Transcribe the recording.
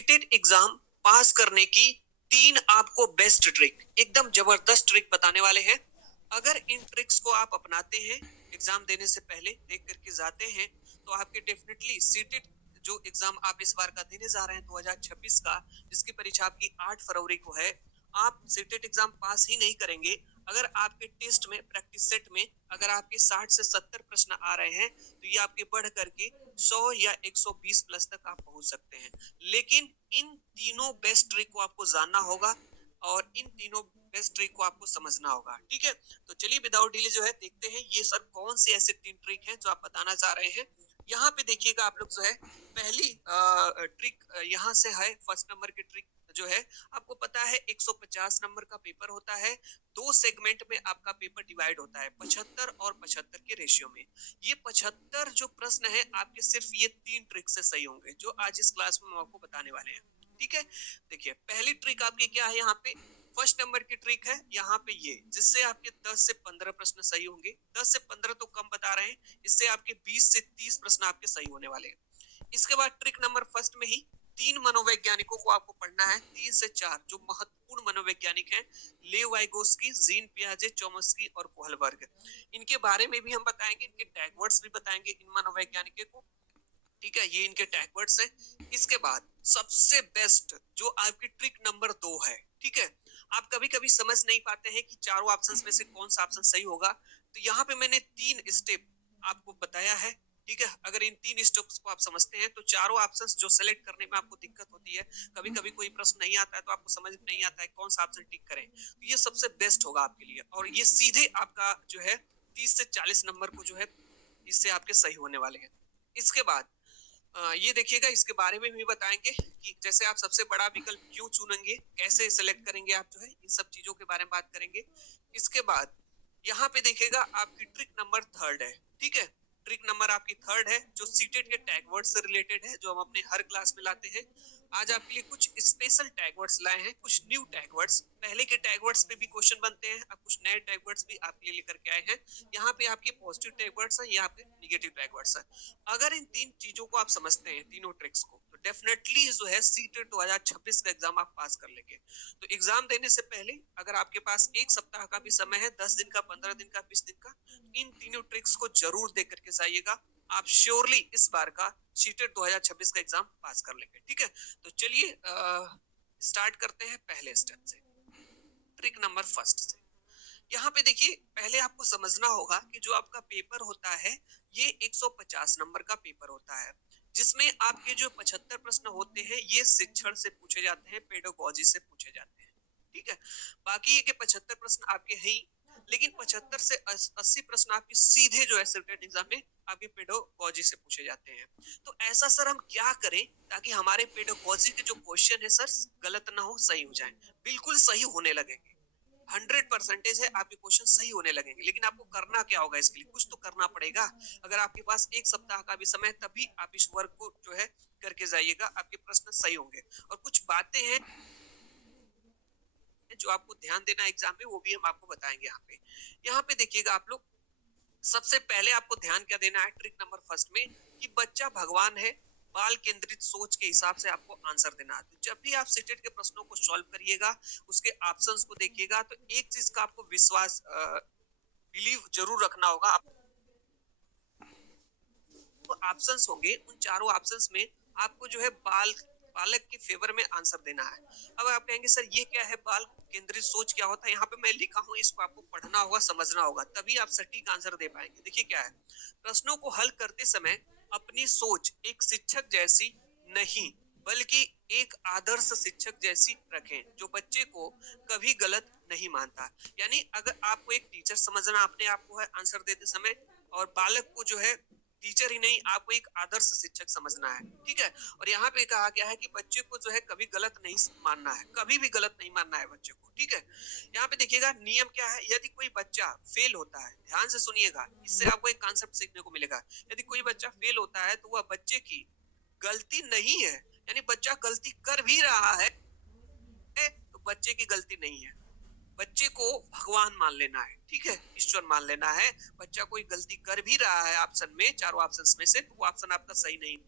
CTET exam पास करने की 3 आपको बेस्ट ट्रिक, एकदम जबरदस्त ट्रिक बताने वाले हैं। अगर इन ट्रिक्स को आप अपनाते हैं, एग्जाम देने से पहले देख करके जाते हैं, तो आपके डेफिनेटली सीटेट जो एग्जाम आप इस बार का देने जा रहे हैं 2026 का, जिसकी परीक्षा आपकी 8 फरवरी को है, आप सीटेट एग्जाम पास ही नहीं करेंगे अगर आपके टेस्ट में, प्रैक्टिस सेट में अगर आपके 60 से 70 प्रश्न आ रहे हैं, तो ये आपके बढ़ करके 100 या 120 प्लस तक आप पहुंच सकते हैं। लेकिन इन तीनों बेस्ट ट्रिक को आपको जानना होगा और इन तीनों बेस्ट ट्रिक को आपको समझना होगा। ठीक है, तो चलिए विदाउट डिले जो है देखते हैं ये सर कौन सी ऐसे 3 ट्रिक हैं जो आप बताना चाह रहे हैं। यहाँ पे देखिएगा आप लोग जो है, पहली ट्रिक यहाँ से है, फर्स्ट नंबर की ट्रिक जो है, आपको पता है 150 नंबर का पेपर होता है, 2 सेगमेंट में आपका पेपर डिवाइड होता है, 75 और 75 के रेशियो में। ये 75 जो प्रश्न है आपके सिर्फ ये 3 ट्रिक से सही होंगे जो आज इस क्लास में हम आपको बताने वाले हैं। ठीक है, देखिए पहली ट्रिक आपकी क्या है, यहाँ पे फर्स्ट नंबर की ट्रिक है, यहाँ पे ये जिससे आपके 10 से 15 प्रश्न सही होंगे। 10 से 15 तो कम बता रहे हैं, इससे आपके 20 से 30 प्रश्न आपके सही होने वाले हैं। इसके बाद ट्रिक नंबर फर्स्ट में ही 3 मनोवैज्ञानिकों को आपको पढ़ना है, 3 से 4 जो महत्वपूर्ण मनोवैज्ञानिक हैं, लेव वाइगोस्की, जीन पियाजे, चोम्स्की और कोहलबर्ग। इनके बारे में भी हम बताएंगे, इनके टैग वर्ड्स भी बताएंगे इन मनोवैज्ञानिकों को। ठीक है, ये इनके टैग वर्ड्स हैं। इसके बाद सबसे बेस्ट जो आपकी ट्रिक नंबर 2 है। ठीक है, आप कभी कभी समझ नहीं पाते हैं कि चारों ऑप्शंस में से कौन सा ऑप्शन सही होगा, तो यहाँ पे मैंने 3 स्टेप आपको बताया है। ठीक है, अगर इन 3 स्टेप्स को आप समझते हैं तो चारों ऑप्शंस जो सेलेक्ट करने में आपको दिक्कत होती है, कभी कभी कोई प्रश्न नहीं आता है तो आपको समझ नहीं आता है कौन सा ऑप्शन टिक करें, तो ये सबसे बेस्ट होगा आपके लिए, और ये सीधे आपका जो है 30 से 40 नंबर को जो है इससे आपके सही होने वाले हैं। इसके बाद ये देखिएगा, इसके बारे में भी बताएंगे कि जैसे आप सबसे बड़ा विकल्प क्यों चुनेंगे, कैसे सिलेक्ट करेंगे आप जो है, इन सब चीजों के बारे में बात करेंगे। इसके बाद यहाँ पे देखिएगा आपकी ट्रिक नंबर 3 है। ठीक है, ट्रिक नंबर आपकी 3 है जो सीटेट के टैग वर्ड से रिलेटेड है, जो हम अपने हर क्लास में लाते हैं। आज आपके लिए कुछ स्पेशल टैग वर्ड्स लाए हैं, कुछ न्यू टैग वर्ड्स, पहले के टैग वर्ड्स पे भी क्वेश्चन बनते हैं, अब कुछ नए टैग वर्ड्स भी आपके लिए लेकर के आए हैं। यहाँ पे आपके पॉजिटिव टैग वर्ड्स हैं, यहाँ पे निगेटिव टैग वर्ड्स हैं। अगर इन 3 चीजों को आप समझते हैं, तीनों ट्रिक्स को, तो डेफिनेटली जो है सीटेट 2026 का एग्जाम आप पास कर लेंगे। तो एग्जाम देने से पहले अगर आपके पास 1 सप्ताह का भी समय है, 10 दिन का, 15 दिन का, 20 दिन का, इन तीनों ट्रिक्स को जरूर देख करके जाइएगा, आप श्योरली इस बार का सीटेट 2026 का एग्जाम पास कर लेंगे। ठीक है, तो चलिए स्टार्ट करते हैं पहले स्टेप से, ट्रिक नंबर फर्स्ट से। यहाँ पे देखिए, पहले आपको समझना होगा कि जो आपका पेपर होता है ये 150 नंबर का पेपर होता है, जिसमें आपके जो 75 प्रश्न होते हैं ये शिक्षण से पूछे जाते हैं, पेडागोजी से पूछे जाते हैं। ठीक है, बाकी ये के 75 प्रश्न आपके हैं ही, लेकिन 75 से 80 प्रश्न आपके सीधे जो है सीटेट एग्जाम में आपके पेडागोजी से पूछे जाते हैं। तो ऐसा सर हम क्या करें ताकि हमारे पेडागोजी के जो क्वेश्चन है सर गलत ना हो, सही हो जाए? बिल्कुल सही होने लगेंगे, 100% है आपके क्वेश्चन सही होने लगेंगे, लेकिन आपको करना क्या होगा, इसके लिए कुछ तो करना पड़ेगा। अगर आपके पास 1 सप्ताह का भी समय, तभी आप इस वर्क को जो है करके जाइएगा, आपके प्रश्न सही होंगे। और कुछ बातें हैं जो आपको ध्यान देना एग्जाम में, वो भी हम आपको बताएंगे। यहाँ पे देखिएगा आप लोग, सबसे पहले आपको ध्यान क्या देना है ट्रिक नंबर फर्स्ट में, कि बच्चा भगवान है, बाल केंद्रित सोच के हिसाब से आपको आंसर देना है। तो जब भी आप सीटेट के प्रश्नों को सॉल्व करिएगा, उसके ऑप्शंस को देखिएगा, तो एक चीज का आपको विश्वास, बिलीव जरूर रखना होगा। आप ऑप्शंस होंगे, उन चारों ऑप्शंस में आपको जो है बालक के फेवर में आंसर देना है। अब आप कहेंगे सर ये क्या है, बाल केंद्रित सोच क्या होता है? यहाँ पे मैं लिखा हूँ, इसको आपको पढ़ना होगा, समझना होगा, तभी आप सटीक आंसर दे पाएंगे। देखिए क्या है, प्रश्नों को हल करते समय अपनी सोच एक शिक्षक जैसी नहीं बल्कि एक आदर्श शिक्षक जैसी रखें, जो बच्चे को कभी गलत नहीं मानता। यानी अगर आपको एक टीचर समझना अपने आप को है आंसर देते समय, और बालक को जो है टीचर ही नहीं, आपको एक आदर्श शिक्षक समझना है। ठीक है, और यहाँ पे कहा गया है कि बच्चे को जो है कभी गलत नहीं मानना है, कभी भी गलत नहीं मानना है बच्चे को। ठीक है, यहाँ पे देखिएगा नियम क्या है, यदि कोई बच्चा फेल होता है, ध्यान से सुनिएगा, इससे आपको एक कॉन्सेप्ट सीखने को मिलेगा। यदि कोई बच्चा फेल होता है तो वह बच्चे की गलती नहीं है, यानी बच्चा गलती कर भी रहा है तो बच्चे की गलती नहीं है, बच्चे को भगवान मान लेना है। ठीक है, ईश्वर मान लेना है। बच्चा कोई गलती कर भी रहा है ऑप्शन में, चारों ऑप्शंस में से, तो वो ऑप्शन आपका सही नहीं